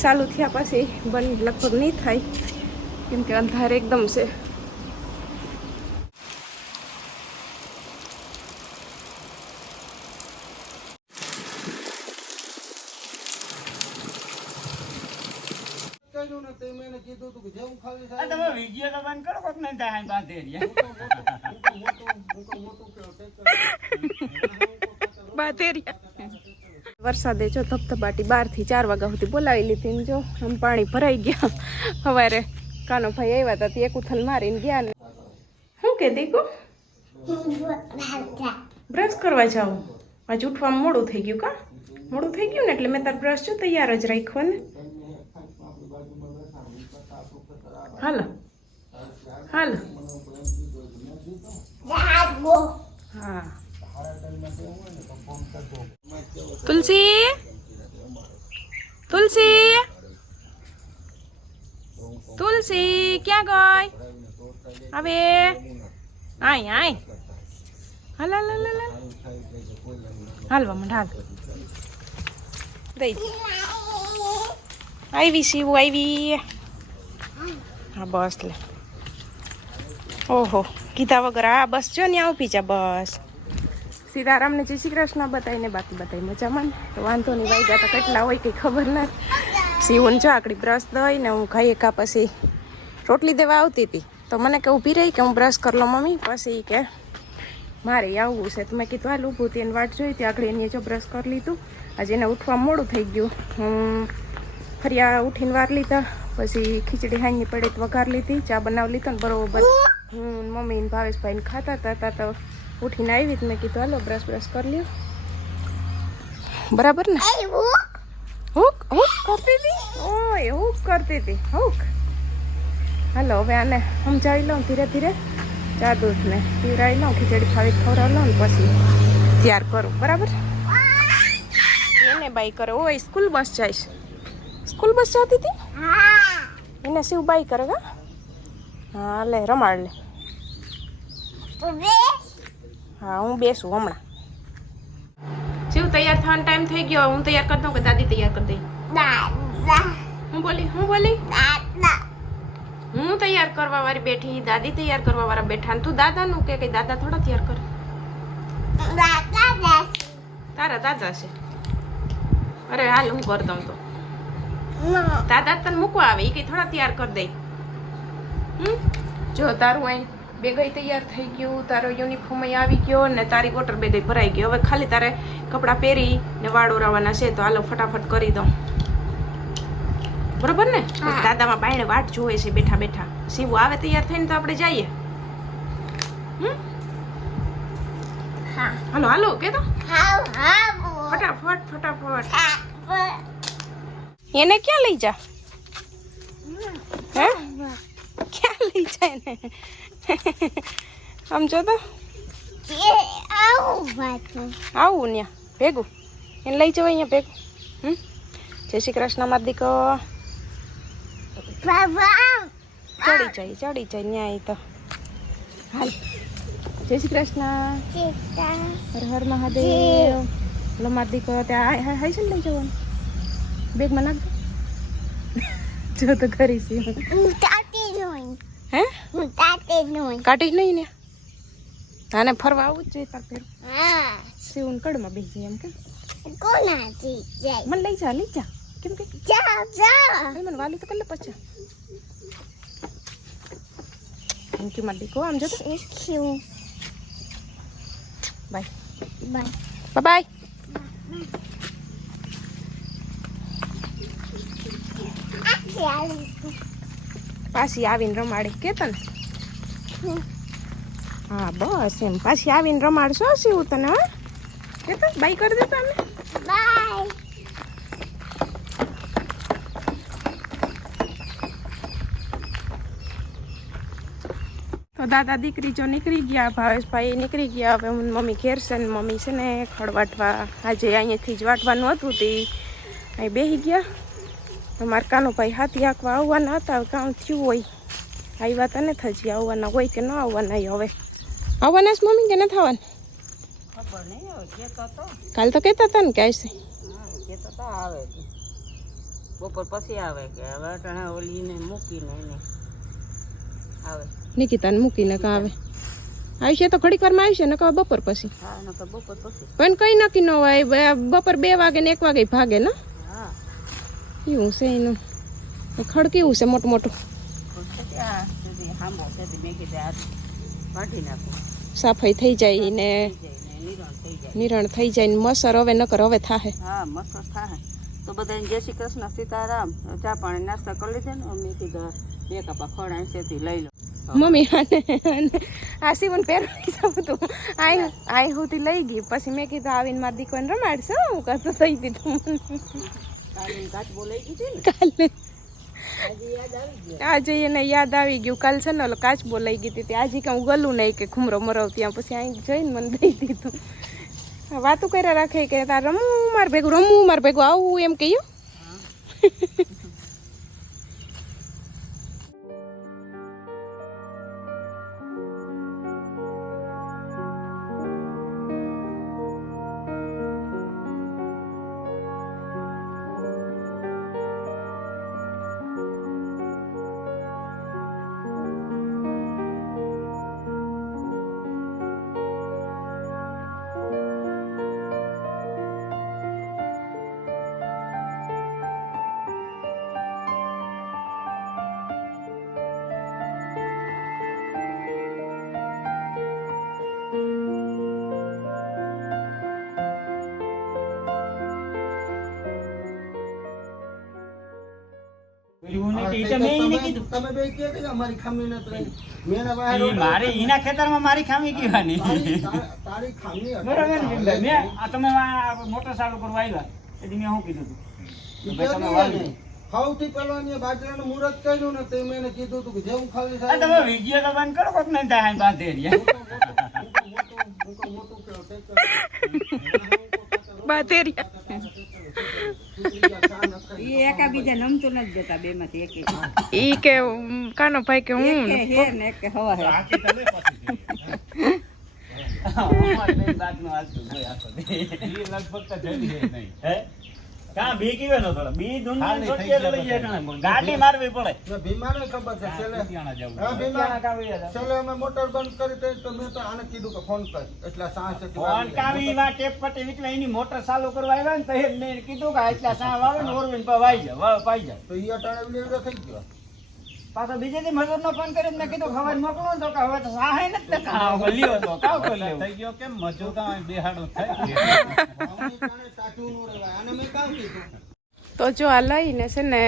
ચાલુ થયા પછી બંધ લગભગ નહીં થાય કેમ કે અંધાર એકદમ છે. તમે વીડિયો તો બંધ કરો કોક નહીં થાય બાંધે રહ્યા હું તો મોટું કે ટ્રેક્ટર બાતેરિયા વરસાદે જો ધબધબાટી બારથી ચાર વાગ્યા સુધી બોલાવી લીધી ને જો આમ પાણી ભરાઈ ગયા. સવારે કાનો ભાઈ આવ્યા હતા એક ઉથલ મારીને ગયા ને. શું કે દીકુ? બ્રશ કરવા જાઉં આજે ઉઠવામાં મોડું થઈ ગયું કા? મોડું થઈ ગયું ને એટલે મેં તાર બ્રશ જો તૈયાર જ રાખ્યો ને. હાલો હાલો. હા. તુલસી? તુલસી? તુલસી, ક્યાં ગઈ? હવે? આય આય. હાલ હાલ હાલ હાલ હાલ. હાલવા માંડ હાલ. દઈ. આવી શિવ, આવી. હા, બસ લે. ઓહો, કીધા વગર આ બસ જો ને આવું પીજા, બસ. સીતારામને જય શ્રી કૃષ્ણ બતાવીને બાકી બતાવી મજામાં તો વાંધો નહીં વાગ્યા તો કેટલા હોય કંઈ ખબર ના સીવન જો આકડી બ્રશ દઈ ને હું ખાઈ કા પછી રોટલી દેવા આવતી હતી. તો મને કે ઊભી રહી કે હું બ્રશ કરી લો મમ્મી, પછી કે મારે આવવું છે. તો મેં કીધું, હાલ ઊભું હતી એને વાટ જોઈ, ત્યાં આગળ એની જો બ્રશ કરી લીધું. આજે એને ઉઠવા મોડું થઈ ગયું. હું ફરિયા ઉઠીને વાર લીધા, પછી ખીચડી હાંગી પડે તો વઘાર લીધી, ચા બનાવી લીધો ને બરોબર. હું ને મમ્મી ને ભાવેશભાઈ ને ખાતા હતા તો ઉઠીને આવી મેં કીધું હાલો બ્રશ બ્રશ કરી લ્યો. બરાબર ને? હુક. હુક? કરતી હતી? ઓય હુક કરતી હતી. હુક. હાલો હવે આને સમજાવી લઉં ધીરે ધીરે. ચા દૂધને પીવડાવી લઉં ખીચડી ખાવી ખવડાવી લઉં ને પછી તૈયાર કરું. બરાબર? એને બાઈ કરે. ઓય સ્કૂલ બસ જાય સ્કૂલ બસ જતી હતી? એને શિવ બાઈ કરે હા લે રમાડ લે. હા હું બેસું હમણાં. જેવું તૈયાર થવાનો ટાઈમ થઈ ગયો હું તૈયાર કરી દઉં કે દાદી તૈયાર કરી દઈ હું બોલી હું બોલી? હું તૈયાર કરવા વાળી બેઠી દાદી તૈયાર કરવા વાળા બેઠા ને તું દાદાનું કે કઈ દાદા થોડા તૈયાર કરે? તારા દાદા છે. અરે હાલ હું કરી દઉં તો. દાદા તને મૂકવા આવે એ કઈ થોડા તૈયાર કરી દે. હમ? જો તારું અહીં બેગઈ તૈયાર થઈ ગયું તારો યુનિફોર્મ આવી ગયો ને તારી વોટર બેગ ભરાઈ ગયો હવે ખાલી તારે કપડાં પહેરી ને વાળ ઓરાવાના છે તો હાલો ફટાફટ કરી દઉં. બરોબર ને? દાદામાં બાયણે વાટ જોવે છે બેઠા બેઠા. સીવું આવે તૈયાર થઈને તો આપણે જઈએ? હાલો હાલો કે તો? ફટાફટ ફટાફટ. એને ક્યાં લઈ જા? હે? ક્યાં લઈ જાય ને આમ જો તો આવું ને ભેગું એને લઈ જવાય અહીંયા ભેગું હમ જય શ્રી કૃષ્ણ માર દીકો ચડી જાય ચડી જાય ન્યાય તો હાલ જય શ્રી કૃષ્ણ હર હર મહાદેવ લો માર દીકો ત્યાં હાય હાય છે ને લઈ જવાનું બેગમાં નાખ દે જો તો ખરી છે હે? કાઢી જ નહીં ને? આને ફરવા આવું જ જોઈએ તાર ફેર શિવન કડમાં બેસી જાય એમ કે? મને લઈ જા લઈ જા. કેમ કે? અરે મને વાલી તો કલે પછી. થેન્ક યુ મારી દીકો આમ જતો બાય બાય બાય પાછી આવીને રમાડે. કે તને? હા બસ એમ. પાછી આવીને રમાડશો શિવ તને હા. કે તો બાય કરી દે તમે તો દાદા દીકરી જો નીકળી ગયા ભાવેશભાઈ નીકળી ગયા. હવે મમ્મી ઘેર છે ને મમ્મી છે ને ખડ વાટવા આજે અહીંયાથી જ વાટવાનું હતું તે. અહીં બેસી ગયા. તો મારા કાનુભાઈ હાથી આંકવા આવવાના હતા હવે કામ થયું હોય. આવ્યા તો ને થજી આવવાના હોય કે ન આવવાના હવે. આવવાના છે મમ્મી કે નથી આવવાના? કાલ તો કહેતા હતા ને કે આવશે. આવે બપોર પછી આવે કે હવે અટાણે ઓલીને મૂકીને એને આવે. નિકિતાને મૂકીને કાં આવે. આવશે તો ઘડીક વારમાં આવશે ને કહો બપોર પછી. બપોર પછી. પણ કઈ નક્કી ન હોય બપોર બે વાગે ને એક વાગે ભાગે ને? હા. એવું છે એનું. ખડ કેવું છે મોટું મોટું. સાફાઈ થઈ જાય ને નિરણ થઈ જાય ને મસર હવે નકર હવે થાહે. હા મસ્ત થાય તો બધાને જય શ્રી કૃષ્ણ સીતારામ. ચા પાણી નાસ્તા કરી લીધે ને. મેં કીધું બે કપા ખડ આંસેથી લઈ લો. મમ્મી આ સીવન પહેરવાની જાઉં તું આઈ આઈ સુધી લઈ ગઈ. પછી મેં કીધું આવીને મારી દીકરાને રમાડશે. હું કશું થઈ દીધું કાલે આજે યાદ આવી એને યાદ આવી ગયું. કાલ છે ને ઓલો કાચ બોલાઈ ગઈ હતી. આજે કે હું ગલું નહીં કે ખુમરો મરવ ત્યાં પછી અહીં જઈને મને દઈ દીધું. વાતું કર્યા રાખે કે તાર રમવું માર ભેગું રમવું માર ભેગું આવું એમ કહ્યું. તમે બે કે કે અમારી ખામી ન રહી. મેં એના મારી ઈના ખેતરમાં મારી ખામી કીવાની તારી- ખામી હતી. બરાબર ને મે આ તમે મોટર સાયકલ પર વાયલા. એટલે મેં શું કીધું તું? ભાઈ, તમે નહીં. સૌથી પહેલો એને બાજરાનું મુહૂર્ત કર્યું ને તે મેં એને કીધું તું કે જેવું ખાલી થાય તમે વીડિયો તો બંધ કરો કોક નહીં થાય બાંધે રહ્યા. મોટું કહું, તે કહે. બાતેરિયા ઈ એકાબીજા નથી દેતા બે માંથી એક. ઈ કે કાનો ભાઈ કે હું? હે ને એક હવા હે. હે? કાં બી કીવે નો થોડો? બી ધૂનને ચોટીએ લઈ જાય કાં? ગાડી મારવી પડે. ને ખબર છે હા અમે મોટર બંધ કરી તે તો મેં તો આને કીધું કે ફોન કર. એટલા ફોન કાવી વા ટેપ પટે વિકલા એની મોટર ચાલુ કરવા આવ્યા ને તો કીધું કે એટલા સાસ વાવે ને ઓરવીને પર વાઈ જાય વાવ પાઈ જાય તો ઈ અટાણે લેવડો થઈ ગયો. પાછો બીજે દી મજૂર નો ફોન કરીને મેં કીધું ખબર મોકલો તો કે હવે તો સાહે ને તો કાવ કરી લેવું અમે જાણે સાચું નું રહેવાય આને મેં કામ કીધું તો જો આ લઈને છે ને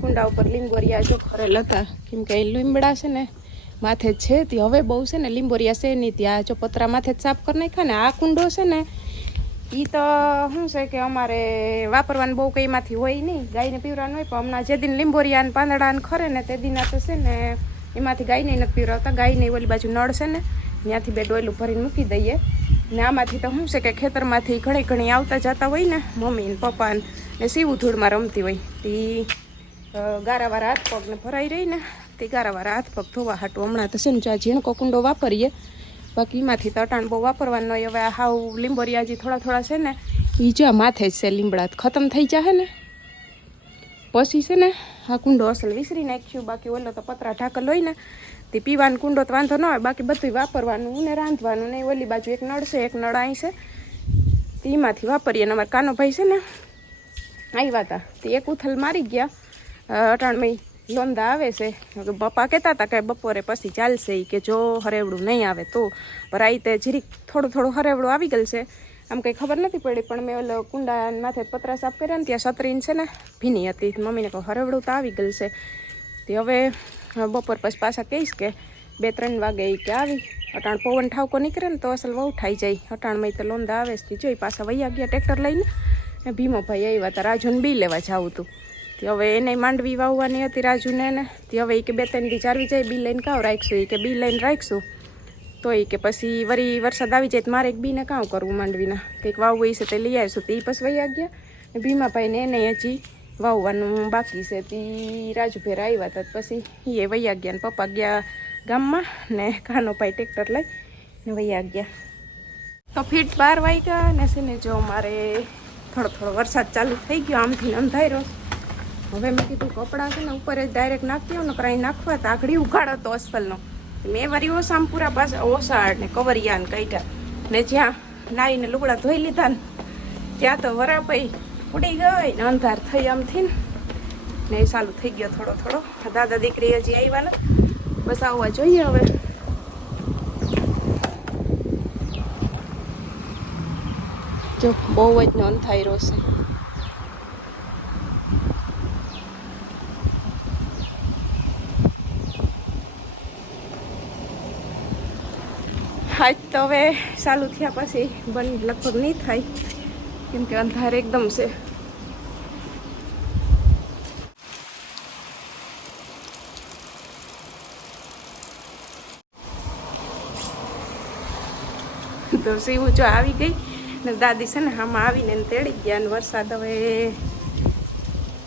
કુંડા ઉપર લીંબોરિયા જો ખરેલ હતા કેમ કે એ લીમડા છે ને માથે છે તે. હવે બહુ છે ને લીંબોરિયા છે નહીં ત્યાં. જો પતરા માથે જ સાફ કરી નાખ્યા ને આ કુંડો છે ને એ તો શું છે કે અમારે વાપરવાનું બહુ કંઈમાંથી હોય નહીં. ગાયને પીવરાવાનું હોય, પણ હમણાં જે દિન લીંબોરિયા ને પાંદડા ને ખરે ને તે દિના તો છે ને એમાંથી ગાયને નથી પીવરાવતા. ગાયને ઓલી બાજુ નળ છે ને, ત્યાંથી બે ડોયલું ભરીને મૂકી દઈએ. ને આમાંથી તો શું છે કે ખેતરમાંથી ઘણી ઘણી આવતા જતા હોય ને, મમ્મી ને પપ્પા ને સીવું ધૂળમાં રમતી હોય. તે ગારાવાળા હાથ પગને ભરાઈ રહી ને, તે ગારાવાળા હાથ પગ ધોવા હાટું. હમણાં તો છે ને જ્યાં ઝીણકો કુંડો વાપરીએ બાકી એમાંથી તટાણ બહુ વાપરવાનું હોય. હવે હાવ લીંબોરિયા જે થોડા થોડા છે ને એ જો માથે જ છે લીમડા ખતમ થઈ જાય ને? પછી છે ને આ કુંડો અસલ વિસરી નાખ્યું. બાકી ઓલો તો પતરા ઢાકલ હોય ને તે પીવાનો કુંડો તો વાંધો ન હોય બાકી બધું વાપરવાનું ને રાંધવાનું ને ઓલી બાજુ એક નળ છે એક નળ અહીં છે. તેમાંથી વાપરીએ અને અમારા કાનો ભાઈ છે ને આવ્યા હતા તે એક ઉથલ મારી ગયા. અ, અટાણમાં લોંદા આવે છે. પપ્પા કહેતા હતા કે બપોરે પછી ચાલશે કે જો હરેવડું નહીં આવે તો. પણ આ તે જીરીક થોડું થોડું હરેવડું આવી ગયેલ છે. આમ કંઈ ખબર નથી પડી, પણ મેં ઓલો કુંડા માથે પતરા સાફ કર્યા ને ત્યાં સતરીન છે ને ભીની હતી. મમ્મીને કહું હરેવડું તો આવી ગયેલ છે. તે હવે બપોર પછી પાછા કહીશ કે બે ત્રણ વાગે એ કે આવી. અટાણ પવન ઠાવકો નીકળે ને તો અસલ બહુ થાય જાય. અટાણમાં તો લોંદા આવે છે. જોઈ પાછા વૈયા ગયા ટ્રેક્ટર લઈને. ભીમો ભાઈ આવ્યા હતા, રાજુને બી લેવા જવું હતું તે હવે એને માંડવી વાવવાની હતી રાજુને ને. તે હવે એ કે બે ત્રણ દી ચારવી જાય, બી લઈને કાવ રાખીશું એ કે બી લઈને રાખીશું. તો એ કે પછી વરી વરસાદ આવી જાય તો મારે એક બીને કાં કરવું માંડવીના. કંઈક વાવવું છે તે લઈ આવીશું. તે પછી વૈયા ગયા ભીમાભાઈને એને હજી વાવવાનું બાકી છે. તે રાજુ ભેર આવ્યા હતા પછી એ વૈયા ગયા ને પપ્પા ગયા ગામમાં ને કાનો ભાઈ ટ્રેક્ટર લઈ ને વૈયા ગયા તો ફીટ બાર વાગ્યા ને છે ને જો મારે થોડો થોડો વરસાદ ચાલુ થઈ ગયો, આમથી અંધાર્યો હવે મેં કીધું કપડાં છે ને ઉપર જ ડાયરેક્ટ નાખતી ને કરાઈ નાખવા તો આખડી ઉઘાડો તો અસફલનો મેં વરી ઓસામપુરા પાસે ઓસાડ ને કવરિયા ને કાઢ્યા. ને જ્યાં નાઈને લુગડા ધોઈ લીધા ને, ત્યાં તો વરાપઈ ઉડી ગઈ ને અંધાર થઈ આમથી ને ને એ ચાલુ થઈ ગયો થોડો થોડો. દાદા દીકરી હજી આવ્યા ને બસ આવવા જોઈએ હવે. જો બહુ જ નોંધ થાય રહ્યો છે. આજ તો હવે ચાલુ થયા પછી બંધ લગભગ નહીં થાય. કેમ કે અંધાર એકદમ છે. તો સીવું જો આવી ગઈ ને દાદી છે ને આમાં આવીને તેડી ગયા ને વરસાદ હવે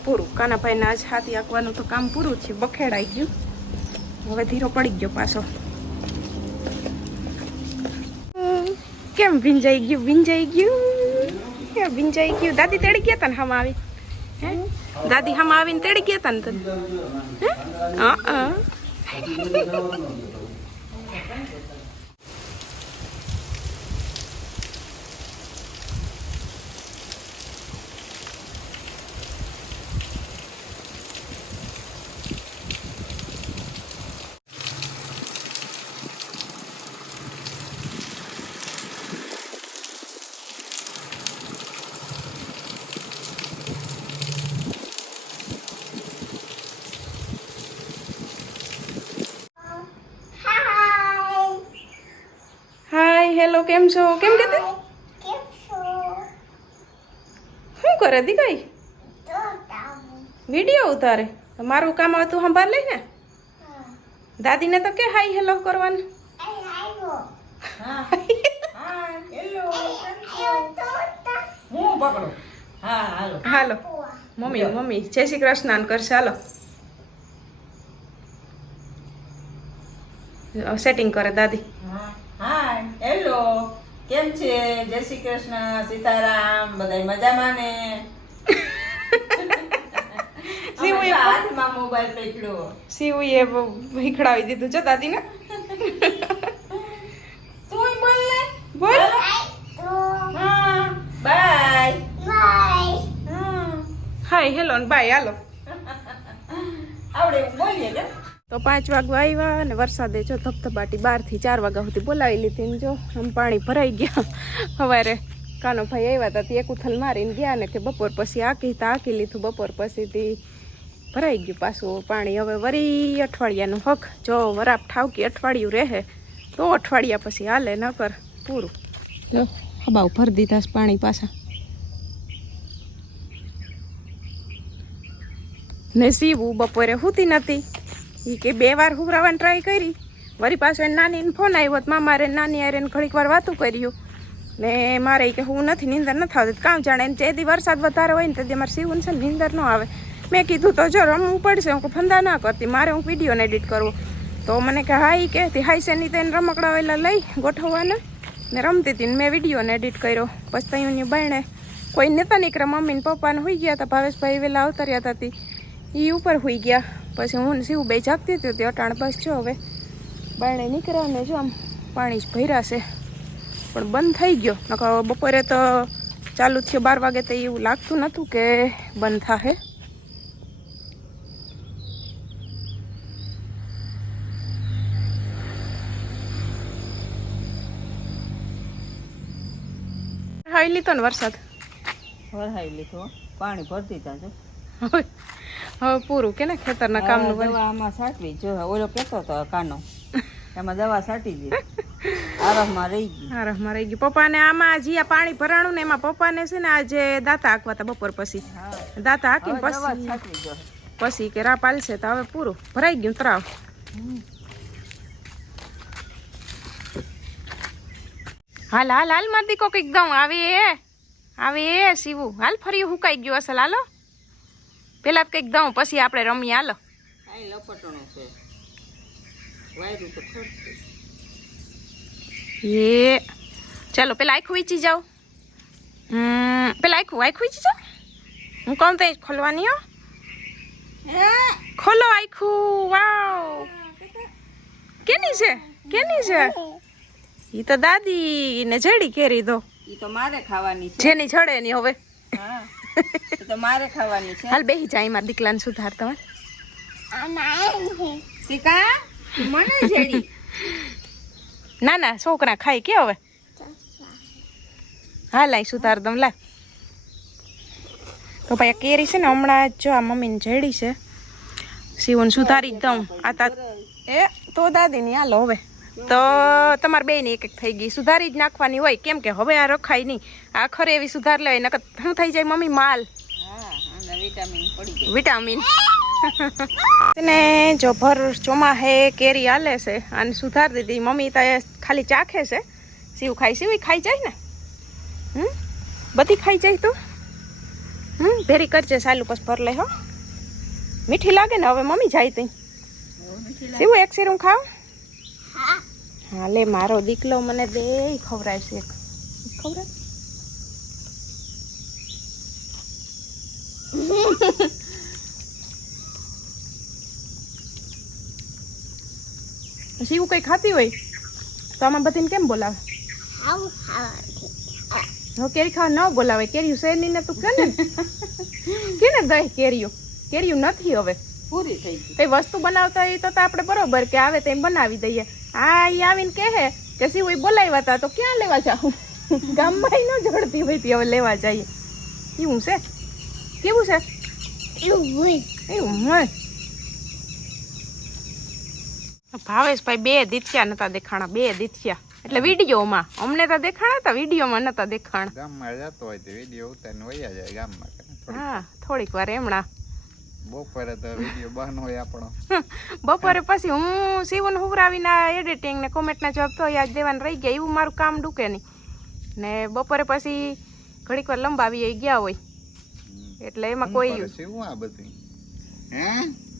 પૂરું. કાનાભાઈને આજ હાથી આંકવાનું તો કામ પૂરું થયું બખેડાઈ ગયું. હવે ધીરો પડી ગયો પાછો. કેમ ભીંજાઈ ગયું? ભીંજાઈ ગયું? ભીંજાઈ ગયું? દાદી તેડી ગયા તને હમ આવી. હે? દાદી હમ આવીને તેડી ગયા તને હે? અ, અ. હાય હેલો કેમ છો? કેમ કે શું કરે દીકાઈ વીડિયો ઉતારે. મારું કામ હવે તું સંભાળ લઈ ને. દાદીને તો કે હાય હેલો કરવાનું. હું. પકડો? હા હાલો. હાલો. મમ્મી મમ્મી જય શ્રી કૃષ્ણ કરશે. હાલો. સેટિંગ કરે દાદી. હા હેલો કેમ છે? જય શ્રી કૃષ્ણ સીતારામ બધાય મજામાં ને? હાથમાં મોબાઈલ પકડ્યો. શિવ એ ભીખડાવી દીધું જો દાદીને તું બોલ ને. બોલ. હા બાય હા. હાય હેલો ને બાય હાલો. આવડે બોલીએ કે? તો પાંચ વાગવા આવ્યા અને વરસાદે જો ધબધબાટી બારથી ચાર વાગ્યા સુધી બોલાવી લીધી ને જો આમ પાણી ભરાઈ ગયા. સવારે કાનો ભાઈ આવ્યા હતા એક ઉથલ મારીને ગયા ને કે બપોર પછી આકી તો આકી લીધું બપોર પછીથી ભરાઈ ગયું પાછું પાણી. હવે વરી અઠવાડિયાનું હક. જો વરાપ ઠાવકી અઠવાડિયું રહે, તો અઠવાડિયા પછી હાલે કર પૂરું. જો, હબાવ ભરી દીધા પાણી પાછા. ને સીવું બપોરે હુતી નથી એ કે બે વાર હુવરાવાની ટ્રાય કરી. વળી પાછો એને નાનીને ફોન આવ્યો તો મારે નાની આરે ઘડીક વાર વાતું કર્યું. ને મારે કે હું નથી, નીંદર નથી આવતી. કામ જાણે એને જેથી વરસાદ વધારે હોય ને તેથી મારે સીવું છે ને નીંદર ન આવે. મેં કીધું તો જો રમવું પડશે, હું ફંદા ના કરતી, મારે હું વિડીયોને એડિટ કરવો. તો મને કે હા એ કે, તે હાઈ સેની તેને રમકડા વેલા લઈ ગોઠવવાના. ને રમતી હતી ને મેં વિડીયોને એડિટ કર્યો. પછી તઈની બહેણે કોઈ નતા નીકળ્યા મમ્મી ને પપ્પાને હોઈ ગયા હતા ભાવેશભાઈ વેલા અવતર્યા હતા તી. એ ઉપર હોઈ ગયા. પછી હું શિવ બે જાગતી હતી તે અટાણ બસ જો હવે. બારણે નીકળ્યા ને જો આમ પાણી જ ભરાશે પણ બંધ થઈ ગયો. નકર બપોરે તો ચાલુ થયો બાર વાગે તો એવું લાગતું નહોતું કે બંધ થાય હાઈ લીધો ને વરસાદ? વરહાઈ લીધું. પાણી ભરતી તા હવે પૂરું કે ને ખેતરના કામનું હવે દવા આમાં સાટવી જો ઓલો કેતો હતો કાનો. એમાં દવા સાટી દીધી આરામમાં રહી ગઈ હારમાં રહી ગયું. પપ્પાને આમાં હજી આ પાણી ભરાણું ને એમાં પપ્પાને છે ને આજે દાંતા હાંકવા હતા બપોર પછી. દાંતા હાંકીને પછી પછી કે રા પાલશે તો હવે પૂરું. ભરાઈ ગયું ત્રાવ. હાલ હાલ હાલ મારી કંઈક દઉં આવી એ આવી એ સીવું હાલ ફરી હુકાઈ ગયું અસલ. હાલો. પેલા કંઈક દઉં પછી આપણે રમી હાલો. એ ચાલો પેલા આખું વીચી જાઓ. પેલા આખું આખું વીચી જાઓ. હું કહું તો ખોલવાની હો. ખોલો આખું વાવ. કેની છે? કેની છે? એ તો દાદી ને જડી કેરી દો. એ તો મારે ખાવાની છે. જેની જડે ની હવે. હા. તો મારે ખાવાની છે. હાલ બેહી જાય મારા દીકલાને સુધાર તમારે. સીકા તું મને જેડી ના ના છોકરા ખાય કે હવે? હા લાય સુધાર દમ લાય. તો ભાઈ કેરી છે ને હમણાં જ જો આ મમ્મીને જેડી છે. શિવન સુધારી જ દઉં. આ તા એ તો દાદીની હાલો હવે. તો તમારે બે એક એક થઈ ગઈ. સુધારી જ નાખવાની હોય. કેમ કે હવે આ રખાય નહીં. આ ખરે એવી સુધાર લેવાય નકર શું થઈ જાય મમ્મી? માલ. વિટામિન. ને જો ભર ચોમાહે કેરી હાલે છે અને સુધાર દીધી. મમ્મી તો ખાલી ચાખે છે. સીવું ખાઈ શિવ ખાઈ જાય ને. હમ? બધી ખાઈ જાય તું? હમ? ભેરી કરજે સાલું પછી ભર લે હો. મીઠી લાગે ને હવે મમ્મી જાય તઈ. સીવું એક શેરું ખાવ. હા લે મારો દીકલો મને દે ખવડાવશે ખવડાય શિવ કઈ ખાતી હોય? તો આમાં બધીને કેમ બોલાવે? કેરી ખાવા ન બોલાવે. કેરીયું શેરની ને તું કે ને. કે ને દહીં કેરીયું કેરીયું નથી હવે. પૂરી થઈ ગઈ. કઈ વસ્તુ બનાવતા હોય તો તો આપણે બરોબર કે આવે તેમ બનાવી દઈએ. આ એ આવીને કહે કે સિવાય બોલાવ્યા હતા તો ક્યાં લેવા જાઉં? ગામમાં ન જડતી હોય તી હવે લેવા જઈએ. એવું છે? કેવું છે? એવું હોય. ભાવેશભાઈ બે દીથિયા નતા દેખાણા બે દીથિયા. એટલે વિડીયોમાં. અમને તો દેખાણા હતા વિડીયોમાં નતા દેખાણા. ગામમાં જતો હોય તો વીડિયો ઉતારીને વયા જાય ગામમાં. હા થોડીક વાર એમણા. બપોરે તો વિડિયો બંધ હોય આપણો. બપોરે પછી હું સીવન હુવરાવીને એડિટિંગ ને કોમેન્ટના જવાબ તો યાદ દેવાના રહી ગયા એવું મારું કામ ડૂકે નહીં. ને બપોરે પછી ઘડીક વાર લંબાવી ગયા હોય. એટલે એમાં કોઈ? શું આ બધું? હે?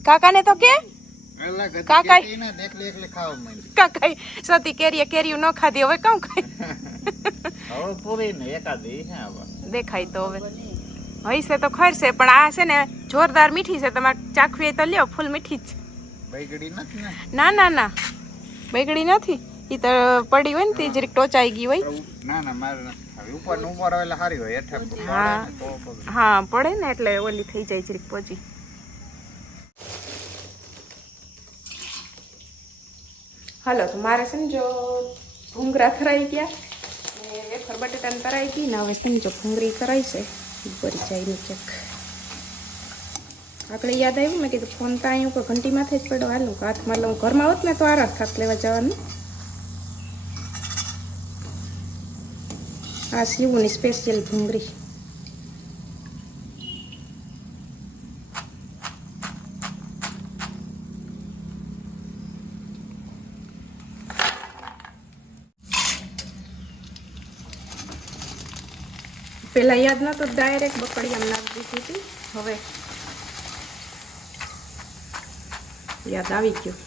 કાકાને તો કે? અલગ હતી કાકા- કેટી ને એકલી એકલી ખાવા માંડી. કાકા સતી કેરીએ કેરીયું ન ખાધી હવે કામ ખાય હવે પૂરી ને એકાદી દેખાય તો હવે. હઈશે તો ખરશે પણ આ છે ને જોરદાર મીઠી છે. તમારે ચાખવી તો લ્યો ફૂલ મીઠી જ. છે. નથી ના? ના ના બગડી નથી. એ તો પડી હોય ને તે જરીક ટોચાઈ ગઈ હોય. ના ના મારે નથી ઉપર ને ઉપર એટલે સારી હોય હેઠે હા. ને. હા પડે ને એટલે ઓલી થઈ જાય જરીક પોચી. હાલો તો મારે સમજો ભૂંગરા ખરાઈ ગયા. ને વેફર બટેટાને તરાઈ ગઈ ને હવે સમજો ભૂંગળી કરાઈ છે. બરી જાય ક્યાંક આપણે યાદ આવ્યું મેં કીધું ફોન તો અહીંયા ઉપર ઘંટી માથે જ પડ્યો. હાલું હાથમાં લઉં ઘરમાં હોત ને તો આરામ થાક લેવા જવાનું. આ સીવુંની સ્પેશિયલ ભૂંગળી. પેલા યાદ નતો ડાયરેક્ટ આમ નાખી દીધી હતી. હવે યાદ આવી ગયું.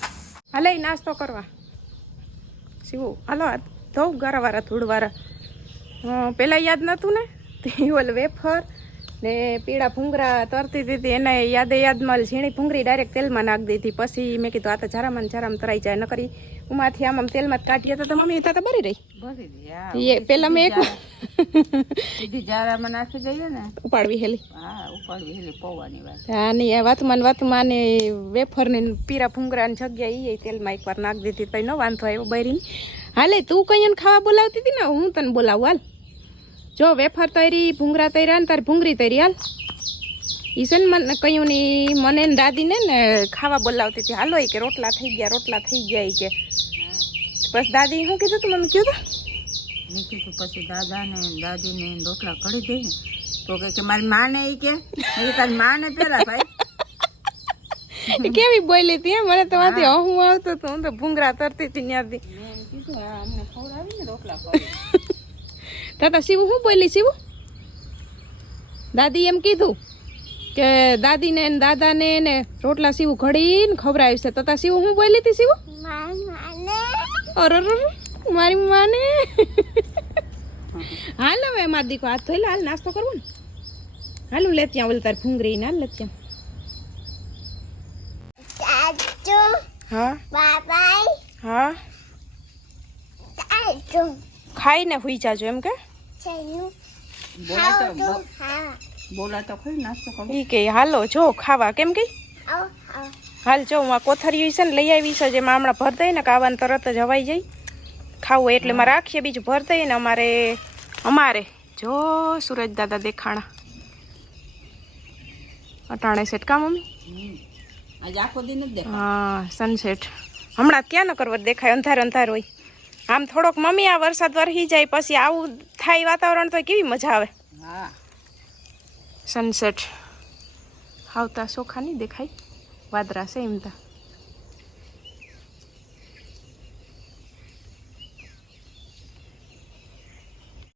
હાલે નાસ્તો કરવા. શિવું હાલો ધોવ ગારાવાળા ધૂળવાળા. પેલા યાદ નતું ને? તે ઓલ વેફર ને પીળા ભૂંગરા તરતી દીધી. એને યાદે યાદમાં ઝીણી ભૂંગળી ડાયરેક્ટ તેલમાં નાખી દીધી. પછી મેં કીધું આ તો જરામાં ને તરાઈ જાય ન કરી ઉમાંથી આમ આમ તેલમાં જ કાઢીએ. તો મમ્મી તા તો બરી રહી. પેલા મેં એક સીધી જારામાં નાખી દઈએ ને. ઉપાડવી હેલી. હા ઉપાડવી હેલી પૌવાની વાત. હા નહીં વાતમાં વાતમાં ને વેફર ને પીરા ભૂંગરાની જગ્યાએ એ તેલમાં એકવાર નાખી દીધી તો નો વાંધો આવ્યો બૈરીને. હાલે તું કઈ ખાવા બોલાવતી હતી ને? હું તને બોલાવું હાલ. જો વેફર તૈરી ભૂંગરા તૈરા ને તારી ભૂંગરી તૈરી હાલ. ઈ છે ને મને કયું ની મને ને દાદીને ને ખાવા બોલાવતી હતી. હાલો કે રોટલા થઈ ગયા રોટલા થઈ ગયા કે. બસ દાદી શું કીધું તું? મમ્મી કીધું મેં કીધું પછી દાદા ને દાદી ને રોટલા કરી દઈ તો કે કે મારી માને ઈ કે. તારી માને પેલા ભાઈ. કેવી બોલી હતી હે? મને તો વાંધી હું. આવતો તો હું તો ભૂંગરા તરતી હતી ત્યાંથી. મેં એમ કીધું હા અમને ખવડાવી ને રોટલા કરી તાતા શિવ શું બોલી શિવ? દાદી એમ કીધું કે દાદીને ને દાદાને ને રોટલા શિવ ઘડીને ખવડાવી છે. તતા શિવ શું બોલી હતી શિવ? અરે મારી માને. હાલ હવે મારી દીકો હાથ ધોઈ લે હાલ નાસ્તો કરવો ને. હાલું લે ત્યાં ઓલ તાર ભૂંગળી ને હાલ લે ત્યાં હા? હા? ખાઈને હુઈ જાજો એમ કે? બોલા તો ખરી નાસ્તો કરો. ઈ કે હાલો જો ખાવા. કેમ કે? હાલ જો હું આ કોથરીયું છે ને લઈ આવી છે જેમાં હમણાં ભર દઈ ને કાવાને તરત જ હવાઈ જાય. ખાવું એટલે મારે રાખીએ. બીજું ભર દઈએ ને અમારે અમારે. જો સુરજ દાદા દેખાણા. અટાણે સેટ કા મમ્મી? હા સનસેટ હમણાં ક્યાં ન કરવો દેખાય અંધાર અંધાર હોય. આમ થોડોક મમ્મી આ વરસાદ વરસી જાય પછી આવું થાય વાતાવરણ તો કેવી મજા આવે. સનસેટ આવતા સોખા નહીં દેખાય. વાદરા છે એમ તા.